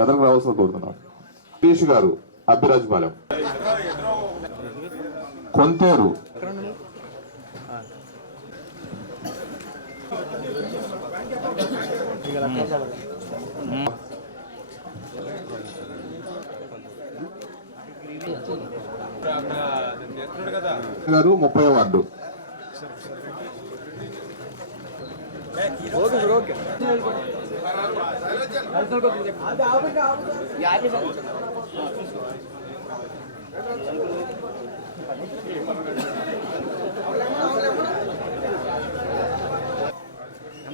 ఎదరకు రావాల్సిన కోరుతున్నాను సతీష్ గారు అభిరాజ్ బాలం. కొంతేరు. గారు ముప్పై వార్డు.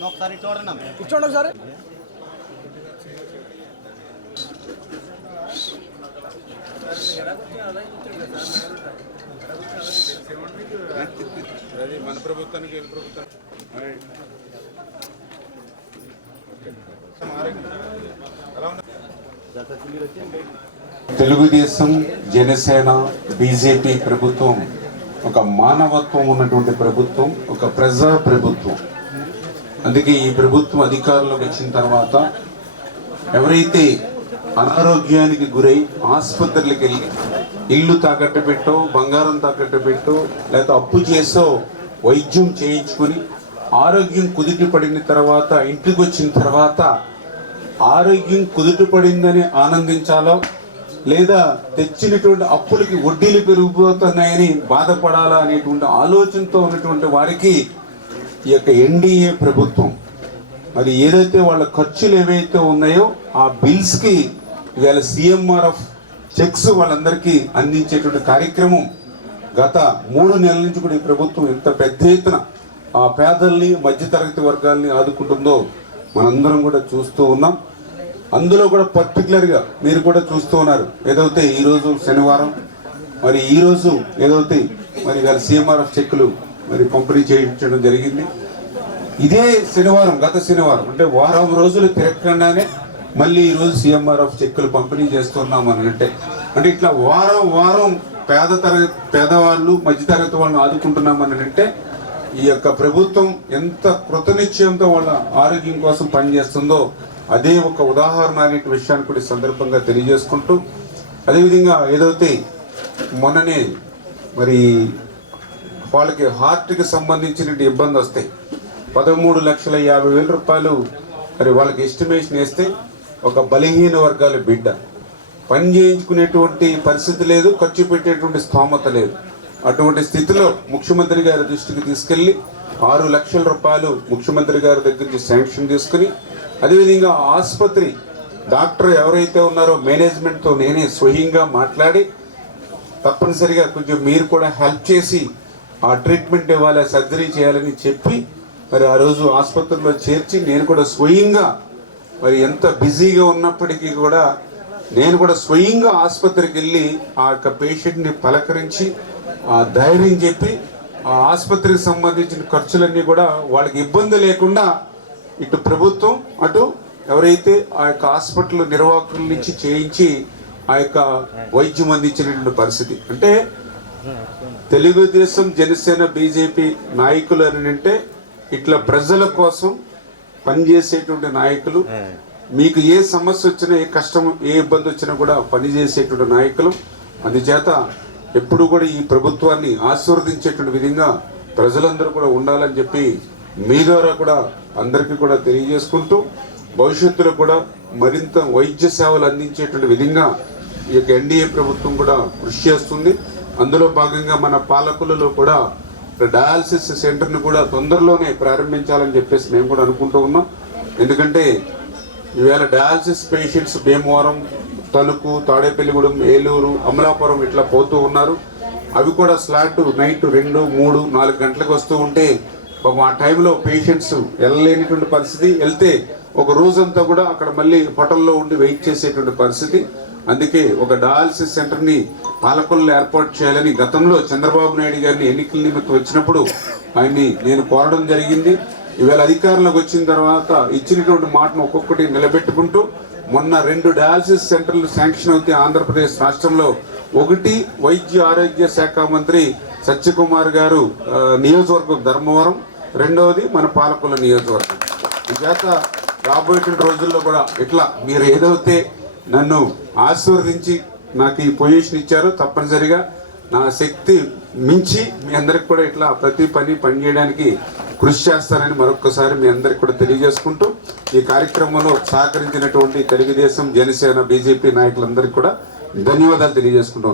ఒకసారి చూడండి కూర్చోండి ఒకసారి. అది మన ప్రభుత్వానికి వీళ్ళ ప్రభుత్వం తెలుగుదేశం జనసేన బీజేపీ ప్రభుత్వం ఒక మానవత్వం ఉన్నటువంటి ప్రభుత్వం ఒక ప్రజా ప్రభుత్వం. అందుకే ఈ ప్రభుత్వం అధికారంలోకి వచ్చిన తర్వాత ఎవరైతే అనారోగ్యానికి గురై ఆసుపత్రులకు వెళ్ళి ఇల్లు తాకట్టు పెట్టో బంగారం తాకట్టు పెట్టో లేకపోతే అప్పు చేసో వైద్యం చేయించుకుని ఆరోగ్యం కుదిటి పడిన తర్వాత ఇంటికి వచ్చిన తర్వాత ఆరోగ్యం కుదుట పడిందని ఆనందించాలో? లేదా తెచ్చినటువంటి అప్పులకి వడ్డీలు పెరిగిపోతున్నాయని బాధపడాలా అనేటువంటి ఆలోచనతో ఉన్నటువంటి వారికి ఈ యొక్క ఎన్డీఏ ప్రభుత్వం మరి ఏదైతే వాళ్ళ ఖర్చులు ఏవైతే ఉన్నాయో ఆ బిల్స్కి ఇవాళ సిఎంఆర్ఎఫ్ చెక్స్ వాళ్ళందరికీ అందించేటువంటి కార్యక్రమం గత మూడు నెలల నుంచి కూడా ఈ ప్రభుత్వం ఎంత పెద్ద ఎత్తున ఆ పేదల్ని మధ్యతరగతి వర్గాల్ని ఆదుకుంటుందో మనందరం కూడా చూస్తూ ఉన్నాం. అందులో కూడా పర్టికులర్గా మీరు కూడా చూస్తూ ఉన్నారు. ఏదైతే ఈరోజు శనివారం మరి ఈరోజు ఏదైతే మరి వాళ్ళ సీఎంఆర్ఎఫ్ చెక్కులు మరి పంపిణీ చేయించడం జరిగింది. ఇదే శనివారం గత శనివారం అంటే వారం రోజులు తిరగకుండానే మళ్ళీ ఈరోజు సీఎంఆర్ఎఫ్ చెక్కులు పంపిణీ చేస్తున్నాం అని అంటే అంటే ఇట్లా వారం వారం పేద తరగతి పేదవాళ్ళు మధ్యతరగతి వాళ్ళని ఆదుకుంటున్నాం అనంటే అంటే ఈ యొక్క ప్రభుత్వం ఎంత కృతనిశ్చయంతో వాళ్ళ ఆరోగ్యం కోసం పనిచేస్తుందో అదే ఒక ఉదాహరణ అనే విషయాన్ని కూడా సందర్భంగా తెలియజేసుకుంటూ అదేవిధంగా ఏదైతే మొన్ననే మరి వాళ్ళకి హార్ట్కి సంబంధించిన ఇబ్బంది వస్తాయి పదమూడు లక్షల యాభై వేల రూపాయలు మరి వాళ్ళకి ఎస్టిమేషన్ వేస్తే ఒక బలహీన వర్గాల బిడ్డ. పని చేయించుకునేటువంటి పరిస్థితి లేదు ఖర్చు పెట్టేటువంటి స్తోమత లేదు. అటువంటి స్థితిలో ముఖ్యమంత్రి గారి దృష్టికి తీసుకెళ్ళి ఆరు లక్షల రూపాయలు ముఖ్యమంత్రి గారి దగ్గర నుంచి శాంక్షన్ తీసుకుని అదేవిధంగా ఆసుపత్రి డాక్టర్ ఎవరైతే ఉన్నారో మేనేజ్మెంట్తో నేనే స్వయంగా మాట్లాడి తప్పనిసరిగా కొంచెం మీరు కూడా హెల్ప్ చేసి ఆ ట్రీట్మెంట్ ఇవ్వాలి సర్జరీ చేయాలని చెప్పి మరి ఆ రోజు ఆసుపత్రిలో చేర్చి నేను కూడా స్వయంగా మరి ఎంత బిజీగా ఉన్నప్పటికీ కూడా నేను కూడా స్వయంగా ఆసుపత్రికి వెళ్ళి ఆ యొక్క పేషెంట్ని పలకరించి ఆ ధైర్యం చెప్పి ఆ ఆసుపత్రికి సంబంధించిన ఖర్చులన్నీ కూడా వాళ్ళకి ఇబ్బంది లేకుండా ఇటు ప్రభుత్వం అటు ఎవరైతే ఆ యొక్క హాస్పిటల్ నిర్వాహకుల నుంచి చేయించి ఆ యొక్క వైద్యం అందించినటువంటి పరిస్థితి. అంటే తెలుగుదేశం జనసేన బీజేపీ నాయకులు అని అంటే ఇట్లా ప్రజల కోసం పనిచేసేటువంటి నాయకులు. మీకు ఏ సమస్య వచ్చినా ఏ కష్టం ఏ ఇబ్బంది వచ్చినా కూడా పనిచేసేటువంటి నాయకులు. అందుచేత ఎప్పుడు కూడా ఈ ప్రభుత్వాన్ని ఆశీర్వదించేటువంటి విధంగా ప్రజలందరూ కూడా ఉండాలని చెప్పి మీ ద్వారా కూడా అందరికీ కూడా తెలియజేసుకుంటూ భవిష్యత్తులో కూడా మరింత వైద్య సేవలు అందించేటువంటి విధంగా ఈ యొక్క ఎన్డీఏ ప్రభుత్వం కూడా కృషి చేస్తుంది. అందులో భాగంగా మన పాలకులలో కూడా డయాలసిస్ సెంటర్ని కూడా తొందరలోనే ప్రారంభించాలని చెప్పేసి మేము కూడా అనుకుంటూ ఉన్నాం. ఎందుకంటే ఈవేళ డయాలసిస్ పేషెంట్స్ భీమవరం తణుకు తాడేపల్లిగూడెం ఏలూరు అమలాపురం ఇట్లా పోతూ ఉన్నారు. అవి కూడా స్లాట్ నైట్ రెండు మూడు నాలుగు గంటలకు వస్తూ ఉంటే పాపం ఆ టైంలో పేషెంట్స్ వెళ్ళలేనిటువంటి పరిస్థితి. వెళ్తే ఒక రోజంతా కూడా అక్కడ మళ్ళీ హోటల్లో ఉండి వెయిట్ చేసేటువంటి పరిస్థితి. అందుకే ఒక డయాలసిస్ సెంటర్ని పాలకొల్లో ఏర్పాటు చేయాలని గతంలో చంద్రబాబు నాయుడు గారిని ఎన్నికల నిమిత్తం వచ్చినప్పుడు ఆయన్ని నేను కోరడం జరిగింది. ఈవేళ అధికారంలోకి వచ్చిన తర్వాత ఇచ్చినటువంటి మాటను ఒక్కొక్కటి నిలబెట్టుకుంటూ మొన్న రెండు డయాలసిస్ సెంటర్లు శాంక్షన్ అవుతాయి ఆంధ్రప్రదేశ్ రాష్ట్రంలో. ఒకటి వైద్య ఆరోగ్య శాఖ మంత్రి సత్యకుమార్ గారు నియోజకవర్గం ధర్మవరం. రెండవది మన పాలకుల నియోజకవర్గం. ఈ చేత రాబోయేటువంటి రోజుల్లో కూడా ఇట్లా మీరు ఏదైతే నన్ను ఆశీర్వదించి నాకు ఈ పొజిషన్ ఇచ్చారు. తప్పనిసరిగా నా శక్తి మించి మీ అందరికి కూడా ఇట్లా ప్రతి పని పనిచేయడానికి కృషి చేస్తానని మరొకసారి మీ అందరికి కూడా తెలియజేసుకుంటూ ఈ కార్యక్రమంలో సహకరించినటువంటి తెలుగుదేశం జనసేన బీజేపీ నాయకులందరికీ కూడా ధన్యవాదాలు తెలియజేసుకుంటూ